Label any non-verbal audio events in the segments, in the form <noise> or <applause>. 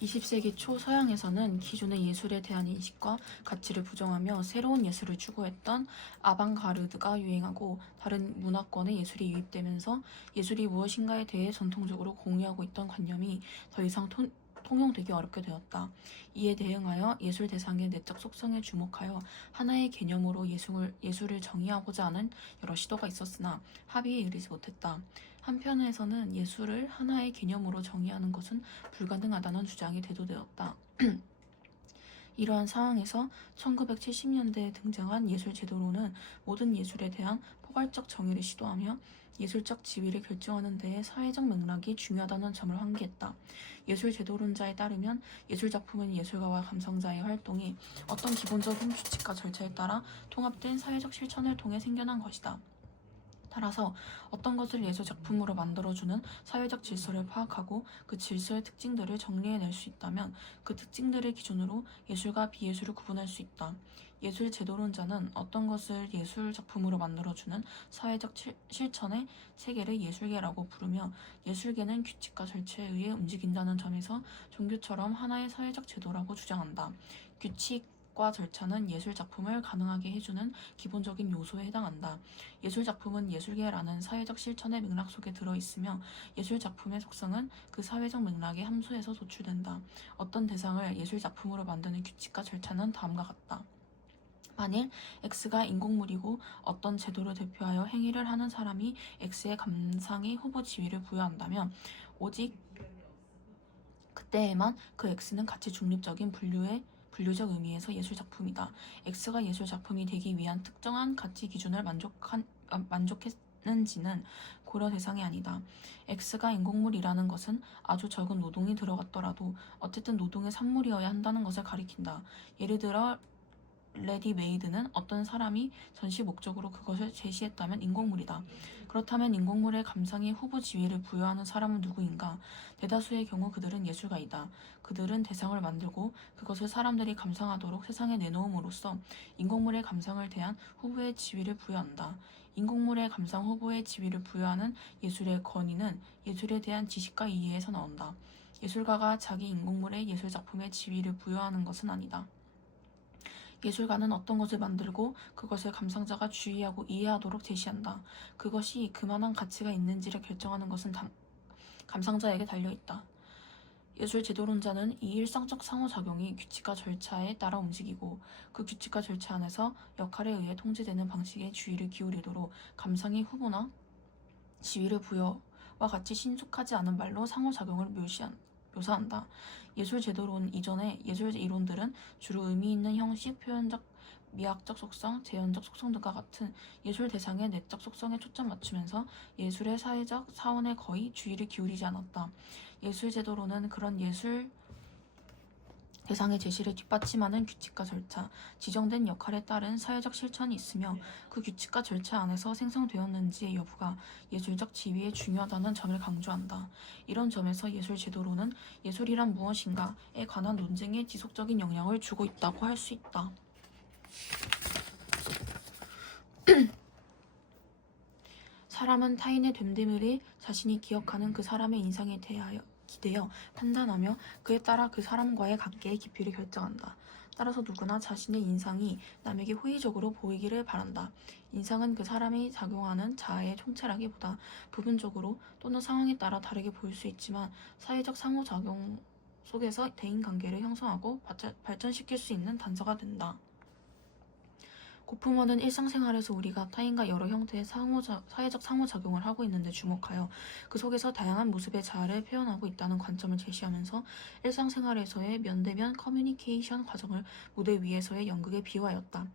20세기 초 서양에서는 기존의 예술에 대한 인식과 가치를 부정하며 새로운 예술을 추구했던 아방가르드가 유행하고 다른 문화권의 예술이 유입되면서 예술이 무엇인가에 대해 전통적으로 공유하고 있던 관념이 더 이상 통, 통용되기 어렵게 되었다. 이에 대응하여 예술 대상의 내적 속성에 주목하여 하나의 개념으로 예술을, 예술을 정의하고자 하는 여러 시도가 있었으나 합의에 이르지 못했다. 한편에서는 예술을 하나의 개념으로 정의하는 것은 불가능하다는 주장이 대두되었다. <clears throat> 이러한 상황에서 1970년대에 등장한 예술 제도로는 모든 예술에 대한 포괄적 정의를 시도하며 예술적 지위를 결정하는 데에 사회적 맥락이 중요하다는 점을 환기했다. 예술 제도론자에 따르면 예술 작품은 예술가와 감상자의 활동이 어떤 기본적인 규칙과 절차에 따라 통합된 사회적 실천을 통해 생겨난 것이다. 따라서 어떤 것을 예술 작품으로 만들어주는 사회적 질서를 파악하고 그 질서의 특징들을 정리해낼 수 있다면 그 특징들을 기준으로 예술과 비예술을 구분할 수 있다. 예술 제도론자는 어떤 것을 예술 작품으로 만들어주는 사회적 칠- 실천의 체계를 예술계라고 부르며 예술계는 규칙과 절차에 의해 움직인다는 점에서 종교처럼 하나의 사회적 제도라고 주장한다. 규칙 과 절차는 예술 작품을 가능하게 해주는 기본적인 요소에 해당한다. 예술 작품은 예술계라는 사회적 실천의 맥락 속에 들어 있으며 예술 작품의 속성은 그 사회적 맥락의 함수에서 도출된다. 어떤 대상을 예술 작품으로 만드는 규칙과 절차는 다음과 같다. 만일 X가 인공물이고 어떤 제도를 대표하여 행위를 하는 사람이 X의 감상의 후보 지위를 부여한다면 오직 그때에만 그 X는 가치 중립적인 분류의 분류적 의미에서 예술 작품이다. X가 예술 작품이 되기 위한 특정한 가치 기준을 만족한 아, 만족했 는지는 고려 대상이 아니다. X가 인공물이라는 것은 아주 적은 노동이 들어갔더라도 어쨌든 노동의 산물이어야 한다는 것을 가리킨다. 예를 들어 레디 메이드는 어떤 사람이 전시 목적으로 그것을 제시했다면 인공물이다. 그렇다면 인공물의 감상의 후보 지위를 부여하는 사람은 누구인가? 대다수의 경우 그들은 예술가이다. 그들은 대상을 만들고 그것을 사람들이 감상하도록 세상에 내놓음으로써 인공물의 감상을 대한 후보의 지위를 부여한다. 인공물의 감상 후보의 지위를 부여하는 예술의 권위는 예술에 대한 지식과 이해에서 나온다. 예술가가 자기 인공물의 예술 작품의 지위를 부여하는 것은 아니다. 예술가는 어떤 것을 만들고 그것을 감상자가 주의하고 이해하도록 제시한다. 그것이 그만한 가치가 있는지를 결정하는 것은 당- 감상자에게 달려 있다. 예술 제도론자는 이 일상적 상호작용이 규칙과 절차에 따라 움직이고 그 규칙과 절차 안에서 역할에 의해 통제되는 방식에 주의를 기울이도록 감상의 후보나 지위를 부여와 같이 신속하지 않은 말로 상호작용을 묘시한, 묘사한다. 예술 제도론 이전의 예술 이론들은 주로 의미 있는 형식, 표현적, 미학적 속성, 재현적 속성 등과 같은 예술 대상의 내적 속성에 초점 맞추면서 예술의 사회적 사원에 거의 주의를 기울이지 않았다. 예술 제도로는 그런 예술 대상의 제시를 뒷받침하는 규칙과 절차, 지정된 역할에 따른 사회적 실천이 있으며 그 규칙과 절차 안에서 생성되었는지의 여부가 예술적 지위에 중요하다는 점을 강조한다. 이런 점에서 예술 제도로는 예술이란 무엇인가에 관한 논쟁에 지속적인 영향을 주고 있다고 할 수 있다. <clears throat> 사람은 타인의 됨됨이를 자신이 기억하는 그 사람의 인상에 대하여 기대어 판단하며 그에 따라 그 사람과의 관계의 깊이를 결정한다. 따라서 누구나 자신의 인상이 남에게 호의적으로 보이기를 바란다. 인상은 그 사람이 작용하는 자아의 총체라기보다 부분적으로 또는 상황에 따라 다르게 보일 수 있지만 사회적 상호작용 속에서 대인관계를 형성하고 발전- 발전시킬 수 있는 단서가 된다. 고프먼은 일상생활에서 우리가 타인과 여러 형태의 상호자, 사회적 상호작용을 하고 있는데 주목하여 그 속에서 다양한 모습의 자아를 표현하고 있다는 관점을 제시하면서 일상생활에서의 면대면 커뮤니케이션 과정을 무대 위에서의 연극에 비유하였다.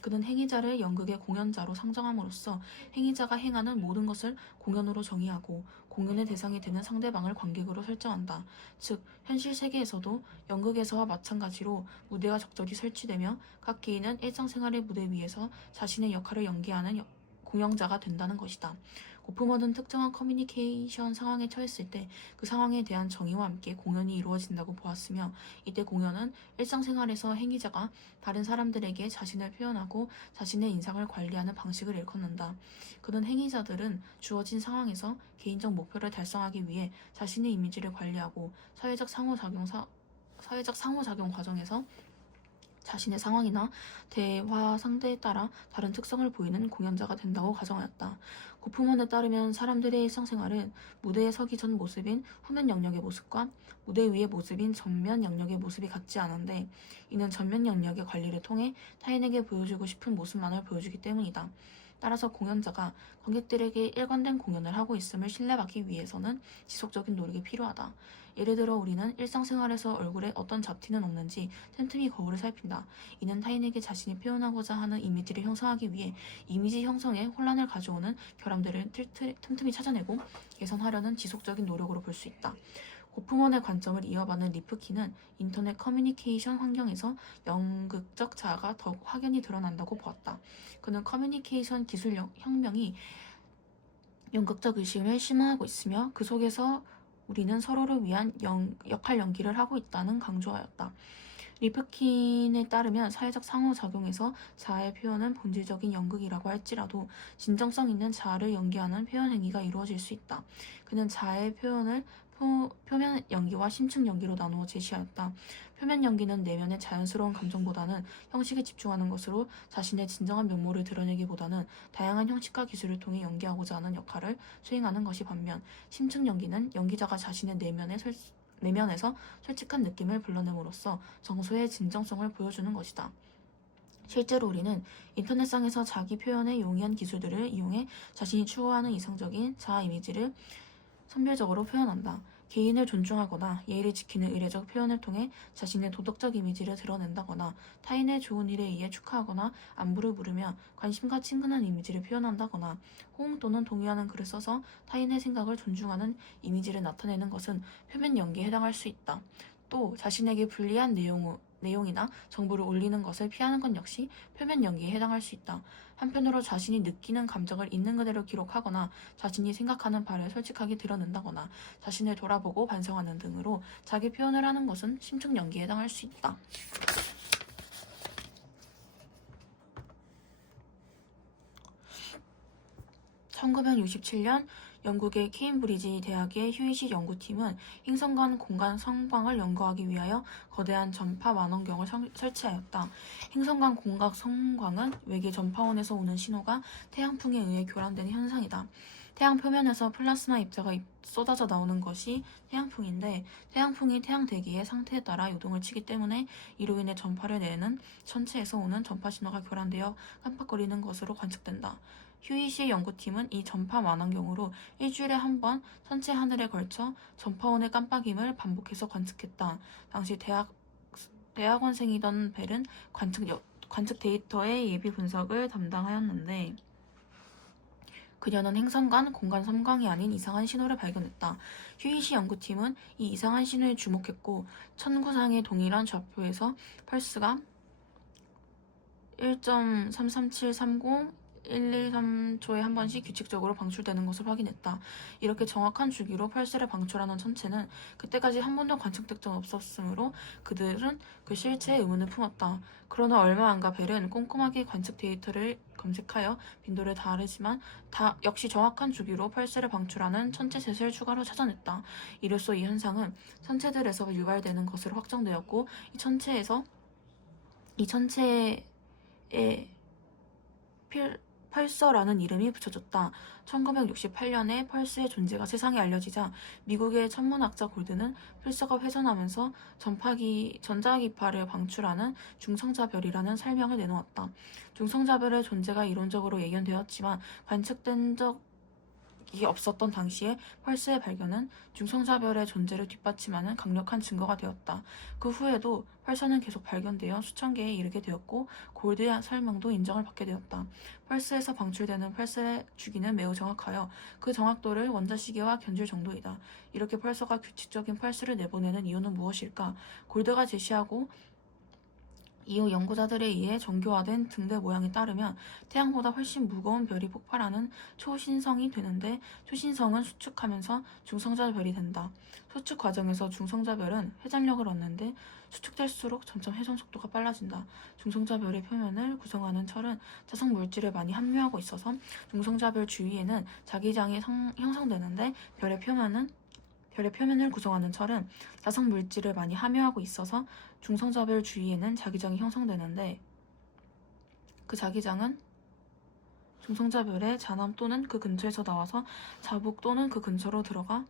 그는 행위자를 연극의 공연자로 상정함으로써 행위자가 행하는 모든 것을 공연으로 정의하고 공연의 대상이 되는 상대방을 관객으로 설정한다. 즉, 현실 세계에서도 연극에서와 마찬가지로 무대가 적절히 설치되며 각 개인은 일상생활의 무대 위에서 자신의 역할을 연기하는 여- 공연자가 된다는 것이다. 고프먼은 특정한 커뮤니케이션 상황에 처했을 때 그 상황에 대한 정의와 함께 공연이 이루어진다고 보았으며 이때 공연은 일상생활에서 행위자가 다른 사람들에게 자신을 표현하고 자신의 인상을 관리하는 방식을 일컫는다. 그는 행위자들은 주어진 상황에서 개인적 목표를 달성하기 위해 자신의 이미지를 관리하고 사회적 상호작용 사, 사회적 상호작용 과정에서 자신의 상황이나 대화 상대에 따라 다른 특성을 보이는 공연자가 된다고 가정하였다. 고프먼에 따르면 사람들의 일상생활은 무대에 서기 전 모습인 후면 영역의 모습과 무대 위의 모습인 전면 영역의 모습이 같지 않은데 이는 전면 영역의 관리를 통해 타인에게 보여주고 싶은 모습만을 보여주기 때문이다. 따라서 공연자가 관객들에게 일관된 공연을 하고 있음을 신뢰받기 위해서는 지속적인 노력이 필요하다. 예를 들어 우리는 일상생활에서 얼굴에 어떤 잡티는 없는지 틈틈이 거울을 살핀다. 이는 타인에게 자신이 표현하고자 하는 이미지를 형성하기 위해 이미지 형성에 혼란을 가져오는 결함들을 틈틈- 틈틈이 찾아내고 개선하려는 지속적인 노력으로 볼 수 있다. 고프먼의 관점을 이어받는 리프키는 인터넷 커뮤니케이션 환경에서 연극적 자아가 더욱 확연히 드러난다고 보았다. 그는 커뮤니케이션 기술 혁- 혁명이 연극적 의심을 심화하고 있으며 그 속에서 우리는 서로를 위한 연- 역할 연기를 하고 있다는 강조하였다. 리프킨에 따르면 사회적 상호작용에서 자아의 표현은 본질적인 연극이라고 할지라도 진정성 있는 자아를 연기하는 표현 행위가 이루어질 수 있다. 그는 자아의 표현을 표, 표면 연기와 심층 연기로 나누어 제시하였다. 표면 연기는 내면의 자연스러운 감정보다는 형식에 집중하는 것으로 자신의 진정한 면모를 드러내기보다는 다양한 형식과 기술을 통해 연기하고자 하는 역할을 수행하는 것이 반면 심층 연기는 연기자가 자신의 내면의 설, 내면에서 솔직한 느낌을 불러냄으로써 정서의 진정성을 보여주는 것이다. 실제로 우리는 인터넷상에서 자기 표현에 용이한 기술들을 이용해 자신이 추구하는 이상적인 자아 이미지를 선별적으로 표현한다. 개인을 존중하거나 예의를 지키는 의례적 표현을 통해 자신의 도덕적 이미지를 드러낸다거나 타인의 좋은 일에 의해 축하하거나 안부를 물으며 관심과 친근한 이미지를 표현한다거나 호응 또는 동의하는 글을 써서 타인의 생각을 존중하는 이미지를 나타내는 것은 표면 연기에 해당할 수 있다. 또 자신에게 불리한 내용, 내용이나 정보를 올리는 것을 피하는 것 역시 표면 연기에 해당할 수 있다. 한편으로 자신이 느끼는 감정을 있는 그대로 기록하거나 자신이 생각하는 바를 솔직하게 드러낸다거나 자신을 돌아보고 반성하는 등으로 자기 표현을 하는 것은 심층 연기에 해당할 수 있다. (1967년) 영국의 케임브리지 대학의 휴이시 연구팀은 행성 간 공간 성광을 연구하기 위하여 거대한 전파 만원경을 설- 설치하였다. 행성 간 공각 성광은 외계 전파원에서 오는 신호가 태양풍에 의해 교란되는 현상이다. 태양 표면에서 플라스마 입자가 입- 쏟아져 나오는 것이 태양풍인데 태양풍이 태양 대기의 상태에 따라 요동을 치기 때문에 이로 인해 전파를 내는 천체에서 오는 전파 신호가 교란되어 깜빡거리는 것으로 관측된다. 휴이시의 연구팀은 이 전파 만원경으로 일주일에 한번 천체 하늘에 걸쳐 전파원의 깜빡임을 반복해서 관측했다. 당시 대학 대학원생이던 벨은 관측 여- 관측 데이터의 예비 분석을 담당하였는데 그녀는 행성 간 공간 섬광이 아닌 이상한 신호를 발견했다. 휴이시 연구팀은 이 이상한 신호에 주목했고 천구상의 동일한 좌표에서 펄스가 1.33730 113초에 한 번씩 규칙적으로 방출되는 것을 확인했다. 이렇게 정확한 주기로 펄스를 방출하는 천체는 그때까지 한 번도 관측된 적 없었으므로 그들은 그 실체에 의문을 품었다. 그러나 얼마 안가 벨은 꼼꼼하게 관측 데이터를 검색하여 빈도를 다르지만 다 역시 정확한 주기로 펄스를 방출하는 천체 셋을 추가로 찾아냈다. 이로써 이 현상은 천체들에서 유발되는 것으로 확정되었고 이 천체에서 이 천체에 필, 펄서라는 이름이 붙여졌다. 1968년에 펄스의 존재가 세상에 알려지자 미국의 천문학자 골드는 펄서가 회전하면서 전파기, 전자기파를 방출하는 중성자별이라는 설명을 내놓았다. 중성자별의 존재가 이론적으로 예견되었지만 관측된 적 이 없었던 당시에 펄스의 발견은 중성자별의 존재를 뒷받침하는 강력한 증거가 되었다. 그 후에도 펄서는 계속 발견되어 수천 개에 이르게 되었고 골드의 설명도 인정을 받게 되었다. 펄스에서 방출되는 펄스의 주기는 매우 정확하여 그 정확도를 원자시계와 견줄 정도이다. 이렇게 펄서가 규칙적인 펄스를 내보내는 이유는 무엇일까? 골드가 제시하고 이후 연구자들에 의해 정교화된 등대 모양에 따르면 태양보다 훨씬 무거운 별이 폭발하는 초신성이 되는데 초신성은 수축하면서 중성자별이 된다. 수축 과정에서 중성자별은 회전력을 얻는데 수축될수록 점점 회전 속도가 빨라진다. 중성자별의 표면을 구성하는 철은 자성 물질을 많이 함유하고 있어서 중성자별 주위에는 자기장이 성- 형성되는데 별의 표면은 별의 표면을 구성하는 철은 자성 물질을 많이 함유하고 있어서 중성자별 주위에는 자기장이 형성되는데 그 자기장은 중성자별의 자남 또는 그 근처에서 나와서 자북 또는 그 근처로 들어가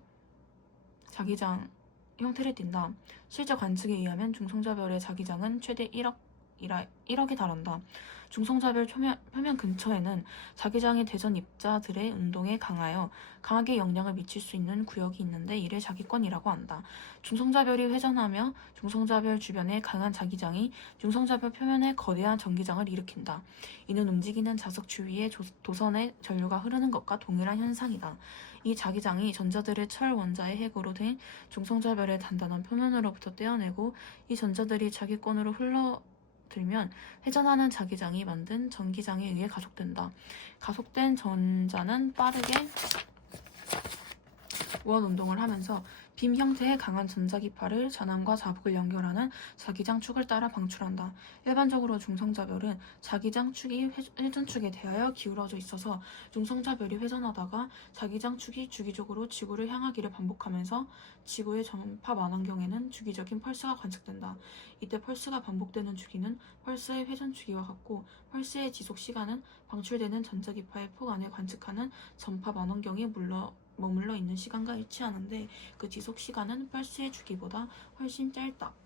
자기장 형태를 띈다. 실제 관측에 의하면 중성자별의 자기장은 최대 1억, 1억에 달한다. 중성자별 표면, 표면 근처에는 자기장의 대전 입자들의 운동에 강하여 강하게 영향을 미칠 수 있는 구역이 있는데 이를 자기권이라고 한다. 중성자별이 회전하며 중성자별 주변에 강한 자기장이 중성자별 표면에 거대한 전기장을 일으킨다. 이는 움직이는 자석 주위에 조- 도선의 전류가 흐르는 것과 동일한 현상이다. 이 자기장이 전자들의 철 원자의 핵으로 된 중성자별의 단단한 표면으로부터 떼어내고 이 전자들이 자기권으로 흘러 들면 회전하는 자기장이 만든 전기장에 의해 가속된다. 가속된 전자는 빠르게 우원 운동을 하면서 빔 형태의 강한 전자기파를 전함과 자북을 연결하는 자기장 축을 따라 방출한다. 일반적으로 중성자별은 자기장 축이 회- 회전축에 대하여 기울어져 있어서 중성자별이 회전하다가 자기장 축이 주기적으로 지구를 향하기를 반복하면서 지구의 전파 만환경에는 주기적인 펄스가 관측된다. 이때 펄스가 반복되는 주기는 펄스의 회전 주기와 같고 펄스의 지속 시간은 방출되는 전자기파의 폭 안에 관측하는 전파 만환경에 물러 머물러 있는 시간과 일치하는데 그 지속 시간은 펄스의 주기보다 훨씬 짧다.